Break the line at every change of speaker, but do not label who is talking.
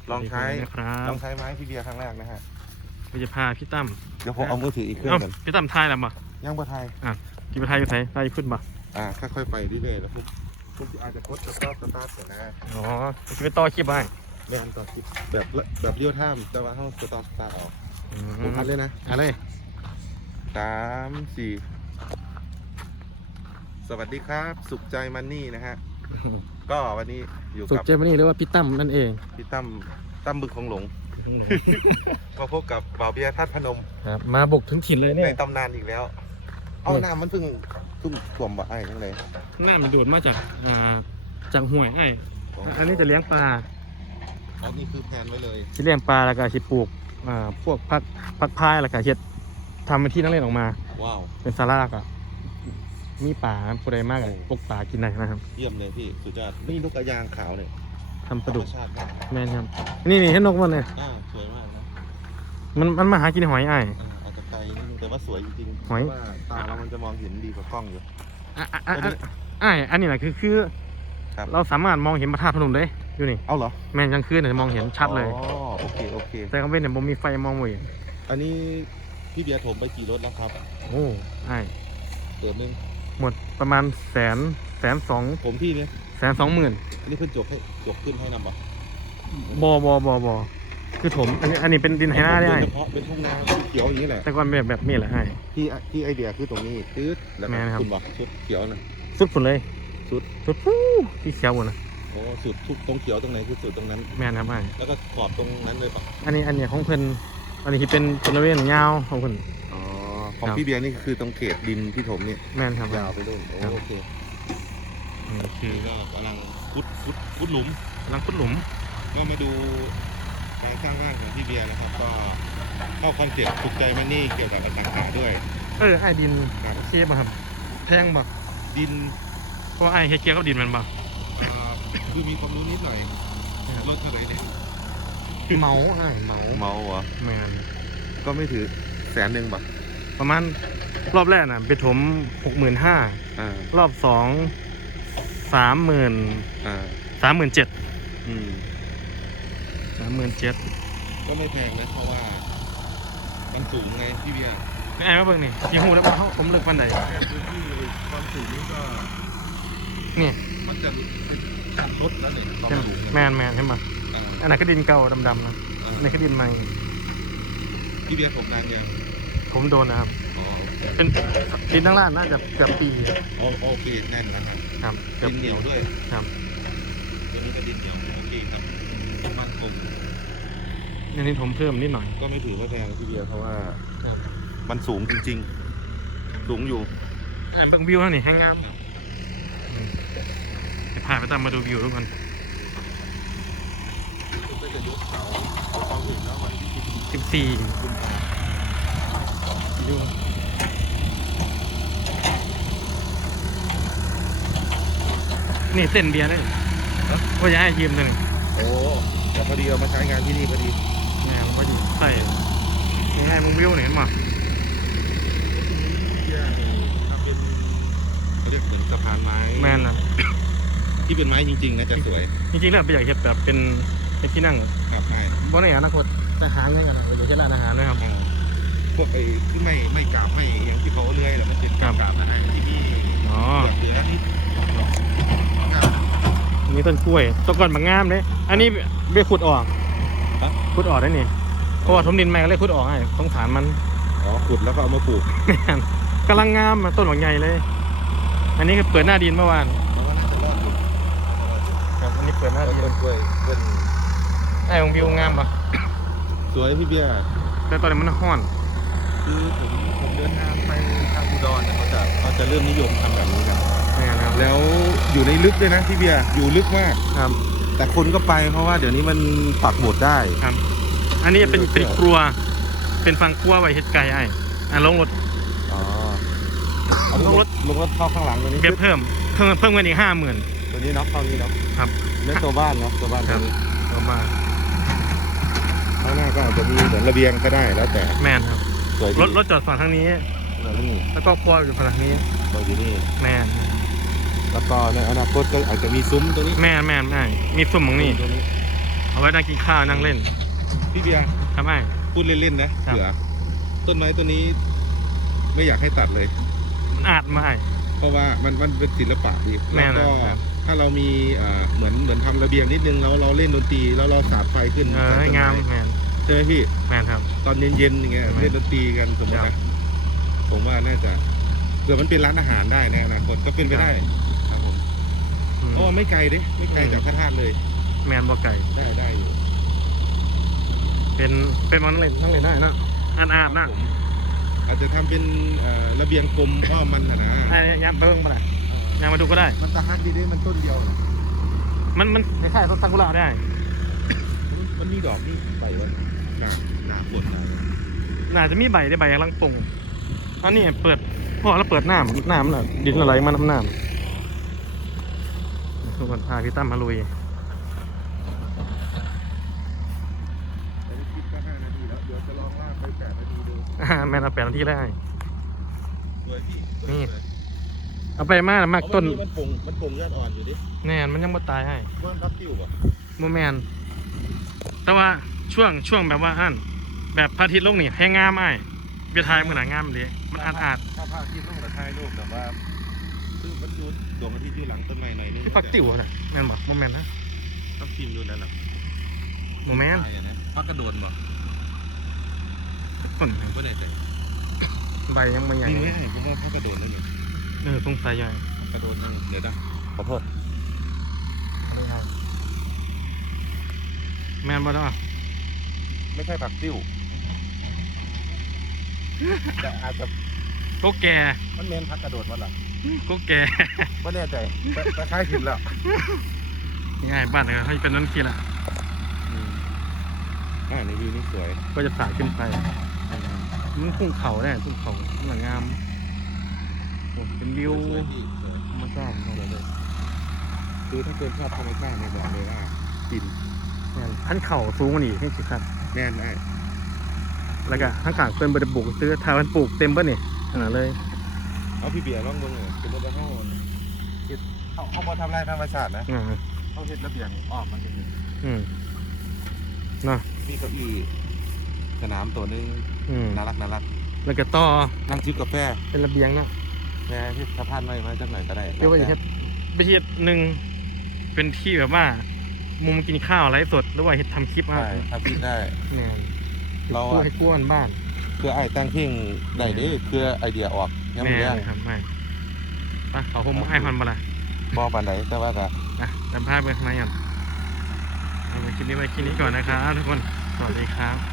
ลองใช้
นะครับ
ลองใช้ไม้พี่เบียร์ครั้งแรกนะฮะ
เราจะพาพี่ตั้ม
เดี๋ยวผมเอามือถืออีกเครื่องกัน
พี่ตั้มทายแล้วบ่
ย่างบะไทย
กี่ประทายอยู่ไสทายอยู่ขึ้นบ่
ค่อยๆไปเรื่อยๆแล้วคุณอาจจะกดสตาร์ทก่อนนะ
อ๋อจะไปต่อคลิปไว้
เรียนต่อคลิปแบบเรียวไทม์แต่ว่าเขาสตาร์ทออกผมพัดเลยนะ
อะไร
3 4สวัสดีครับ สุขใจมันนี่นะฮะ ก็วันนี้อยู่
สุด
กับ
เจมันนี่หรือว่าพี่ตั้มนั่นเอง
พี่ตั้มบึกของหลง มาพบกับบ่าวเบียร์ทัดพนม
ครับมาบุกถึงถิ่นเลยเนี่
ใน
ย
ตำนานอีกแล้ว เอาน้ำมันเพิ่งท่วมบ่ไอ้ทั้งเลย
น้ำมันดูดมาจากจากห้วยอันนี้จะเลี้ยงปลา
อันนี้คือแผนไว้เลย
ที่เลี้ยงปลาแล้วก็สิปลูกพวกพักพายแล้วก็เฮ็ดทำเป็นที่นั่งเล่นออกมา
ว้าว
เป็นศาลาก็มีป่าผู้ใดมากปลูกป่ากินได้นะครับ
เยี่ยมเลยพี่สุดยอดนี่ลูกกระยางขาวเนี่ย
ทำปลาดุก
ธรรมชาติมาก
แม่นครับนี่เห็นนกมันเนี่ย
สวยมากนะ
มันมาหากินหอย
อาจจะไกลนิดนึงแต่ว่าสวยจริงๆ
หอย
เพราะว่าตาเรามันจะมองเห็นดีกว่ากล้องอยู่
อันนี้แหละคือ
ครับ
เราสามารถมองเห็นพระธาตุพนมได้อยู่นี่
เอาเหรอ
แม่นกลางคืนเนี่ยมองเห็นชัดเลย
อ๋อโอเค
แต่กลางวันเนี่ยผมมีไฟมองไม่เห็น
อันนี้พี่เบียร์ถมไปกี่รถแล้วครับ
โอ้ไอ้
เติมนึง
หมดประมาณแสนสอง
ผมพี่เนี่ย
120,000
อันนี้เพิ่งจบขึ้นให้นำบ่
บคือถมอันนี้เป็นดินไหหน้าได้
เฉพาะเป็นทุ่งนาเขียวอย่างนี้แหละ
แต่ก่อนแบบนี้แหละไอ้
ที่ไอเดียคือตรงนี้ตืดแล้ว
แม่นครับ
คุณบอกชุดเขียวนะ
สุดฝุ่นเลย
สุด
ฟู้ที่เขียวหมดนะ
โอ้สุดทุกตรงเขียวตรงไหนคือสุดตรงนั้น
แม่นครับไอ้
แล้วก็ขอบตรงนั้นเลยป่ะ
อันนี้ของเพิ่นอันนี้ที่เป็นบริเวณยาวของเพิ่น
อ๋อของ
ครับ
พี่เบียร์นี่คือตรงเขตดินที่ถมเนี่ย
แม่นครับ
ยาวไปด้วย
ครับ
โอเค
นี่คือ
ก็กำลังพุดหลุม
กำลังขุดหลุม
ก็มาดูการสร้างบ้านของพี่เบียร์นะครับ ก็เข้าคอนเซ็ปต์ถูกใจมันนี่เกี่ยวกับอสังหาด้วย
ไอ้ดิน
ครับ
เชฟอะครับแพงบ่
ดิน
เพราะไอ้เฮ็ดเกี่ยวกับดินมันบ่
คือมีความรู้นิดหน่อยรถอะไรเนี่ย
เหมา
เมาเหรอ
แม่น
ก็ไม่ถือ100,000 บาท
ประมาณรอบแรกน่ะไปถม 65,000 รอบ2 30,000 37,000
อืม
37,000
ก็ไม่แพงนะเพราะว่ามันสูงไงพี่เบียร์
ไอ้มาเบิ่งนี่กี่ฮู้แล้วว่าผมเลิกปานใด
พื้นที่ความสูงนี่ก็
นี่
มันจะลดแล้วเนี่ยความสูง
แม่นเห็นบ่อันนั้นก็ดินเก่าดำๆนะอันนี้ก็ดินใหม่
พี่เบียร์ผมนานยัง
ผมโดนนะครับ
อ๋อ
เป็นดินทั้งล่างน่าจะเกือบปี
โอเคแน่นนะครับ
ครับเกื
ดิ
อบ
นเหนียวด้วย
ครับ
ตัวนี้ก็ดินเหนียวโอเคครับมันคง
อันนี้ผมเพิ่มนิดหน่อย
ก็ไม่ถือว่าแพงพี่เบียร์เพราะว่า
ครับ
มันสูงจริงๆ สูงอยู่
อันเบิ่งวิวแล้วนี่แห้งงามจะพาไปตามมาดูวิวทุกคน
ก็จะยกเขาอื่นแล้ววันที่
14วิวนี่เส้นเบียร์เลยว่าจะให้ยืมหนึ่ง
โอ้แต่พอดีเอามาใช้งานที่นี่พอดี
แหมมันก็อยู่ใส่นี่ให้มึงวิวหน่อยเห็นมั้ย
ทำเป็นเขาเรียกเหมือนสะพานไม้
แมนนะ
ที่เป็นไม้จริงๆนะจะสวย
จริงๆแล้วไปอยากเห็นแบบเป็นที่นั่ง
ครับไม้
บ่ในอนาคตจะหาเงินกันเราอยากเห็นร้านอาหารด้วยครับ
พวกไปที่ไม่กราบไม่อย่างที่เขาเลื่อยแหละมันเป็นกราบอาหารที่นี่
อ๋อ
เหลือนี่
มีต้นกล้วยต้นก่อนบางงามเลยอันนี้เบี้ยขุดออกขุดออกได้นี่เพราะว่าถมดินใหม่ก็เลยขุดออกไงสงสารมัน
อ๋อขุดแล้วก็เอามาปลูก
แม่นกำลังงามอะต้นหวังใหญ่เลย อันนี้คือเปิดหน้าดินเมื่อวาน
มันก็น่าจะรอดอยู่
ครับอันนี้เปิดหน้าดิน
ต้นกล้วยต้น
ไอ้ของวิวงามปะ
สวยพี่เบียร์
แต่ตอนนี้มันห้อน
คือผมเดินทางไปทางอุดรเนี่ยเขาจะเริ่มนิยมทำแบบนี้กัน
นี่นะครับ
แล้วอยู่ในลึกด้วยนะพี่เบียร์อยู่ลึกมาก
ครับ
แต่คนก็ไปเพราะว่าเดี๋ยวนี้มันปักหมุดได้
ครับ อันนี้เป็นครัว เป็นฟังครัวไว้เฮ็ดไก่ไอ้ลงรถ
อ๋อเอาลงรถเข้าข้างหลังตัวนี้
เก็บเพิ่มเงินอีก50,000
ตัวนี้เนาะเข้านี้เนาะ
ครับ
ไม่ตัวบ้านเนาะตัวบ้าน
ค
ตั
รั
ว
บ
นี้
ประมาณ
ข้างหน้าก็อาจจะมีเหมือนระเบียงก็ได้แล้วแต่
แมนครับ
สวยดี
รถจอดฝั่งทางนี้
แล้วนี่
แล้วก็ครัวอยู่ฝั่งทางนี้
ตัวอยู่นี่
แมน
แล้วก็ในอนาคตก็อาจจะมีซุ้มตัวนี้
แม่นมีสุ่มตรงนี้
ตัวนี้
เอาไว้นั่งกินข้าวนั่งเล่น
พี่เบียร์
ทำไม
พูดเล่นๆนะครับ เผื่อต้นไม้ตัวนี้ ไม่อยากให้ตัดเลย
มันอาจไม่
เพราะว่ามันเป็นศิลปะดี
แน่
แล้ว
นอน
ก็
ครับ
ถ้าเรามีเหมือนทำระเบียงนิดนึงแล้วเราเล่นดนตรีแล้วเราสาดไฟขึ้น
ให้งามแมน
ใช่ไหมพี่
แมนครับ
ตอนเย็นๆอย่างเงี้ย
แม่น
เล่นดนตรีกันสมมติ
ครั
นะ
บ
ผมว่าน่าจะเผื่อมันเป็นร้านอาหารได้ในอนาคตก็เป็นไปได้ครับผม
อืม
เพราะว่าไม่ไกลเด้ไม่ไกลจากพระธาตุเลย
แมนบ่ไก่
ได้อยู่
เป็นมันนั่งเล่นได้เนอะอาบนะ
ผมอาจจะทำเป็นระเบียงกลมอ้อมมันนะ
ไอ้ยับเบิ้งมาเลยยังมาดูก็ได้
มันตะฮักดีเด้มันต้นเดียว
มันคล้ายๆต้นซากุระได้
มันมีดอกนี่ใบวันหนาฝนหนา
น่าจะมีใบได้ใบกำลังปรุงอันนี้เปิดพอแล้วเปิดน้ำมันน่ะดินอะไรมาน้ำน้ำทุกคนพาพี่ตั้มมาลุย
แต่ไม่คิดก็5 นาทีแล้วเดี๋ยวจะลองลากไป8 นาทีดู
แมนเอา8 นาทีได้
สวยพี่
นี่ เอาไปมากต้น
มันป่งยอดอ่อนอยู่ดิ
แน่นมันยังไม่ตายให้
เบิ้ลพักติ้วป่ะ
โมแมนแต่ว่าช่วงแบบว่าอันแบบพระอาทิตย์ลงนี่ให้งามไอ้เบียร์ไทยมันหนางามเลยมันอาด
ถ้าพระอาทิตย์ต้องแต่ถ่ายรูปแบบว่าคือมันดูดวงอาทิตย์อยู่หลังต้นไม้หน่อยนึง
ที่ฟักติ๋วนะแมนบอกโมแมนนะ
ต้องพิมพ์ดูนั่นแหละ
โมแมน
พักกระโดดบ่
ต้น
ก็ได้แต่
ใบยังไม่ใหญ่
นี่ไม่ใช่ผมว่าพักกระโดดนั่นนี่
สงสัยใหญ่
กระโดดนั่นเดี๋ยวนะขอโทษ
แมนบ่ได้
ไม่ใช่ผักติ้วแต่อาจจะ
ก็แก่
มันเน้นพักกระโดดมาหลัง
ก็แก่
ไม่แน่ใจแต่คล้ายขึ้นแล้ว
ง่ายบ้านเลยเขาจะเป็นนั่นทีละ
ในวิวนี่สวย
ก็จะผ่าขึ้นไปมันทุ่งเขาแน่ทุ่งเขาหลังงามโอ้เป็นวิว
สวยพี่สวย
ธรรมชาติของเราเลย
คือถ้าเกินชอบธรรมชาติเนี่ยบอกเลยว่ากิน
แม่นท่านเข่าสูงกว่านี้ให้สิครับ
แน่นไอ้
แล้วก็ข้างขางเป็นบริบุกซื้อทามันปลูกเต็มป่ะนี่ขนาดเลย
เอาพี่เบียร์ลองเบิ่งเลยเป็นรถเข้าคิดเขามาทำลายธรรมชาตินะ
อ่า
เขาเห็ดระเบียงอ้อมมันจะมี
อืมเนาะ
มีเก้าอี้สนามตัวนึง
อืม
น่ารัก
แล้วก็ต่อ
นั่งจิบกาแฟ
เป็นระเบียงเนาะ
แม่ที่สะพานไว้มาจากไหนก็ได้
เรียกว่าอย่างเช่นไปเฮ็ดหนึ่งเป็นที่แบบว่า มุมกินข้าวไลฟ์สดหรือว่าเฮ็ดทำคลิป
ใช่ทำพี่ได้
เนี่ย
เรา
กู้
อะ
ให้กู้กันบ้าน
เพื่อไอ้ตั้งเพ่งได้เด้เพื่อไอเดียออกยัง
แม่
ไม่ได้
เลยครับไม่ไปเขาผมไอคอนมาละ
บอปันไหนแต่ว่าก็
อ่ะจำภาพไปข้างในกันเอาไปคลิปนี้ไว้คลิปนี้ก่อนนะครับทุกคน สวัสดีครับ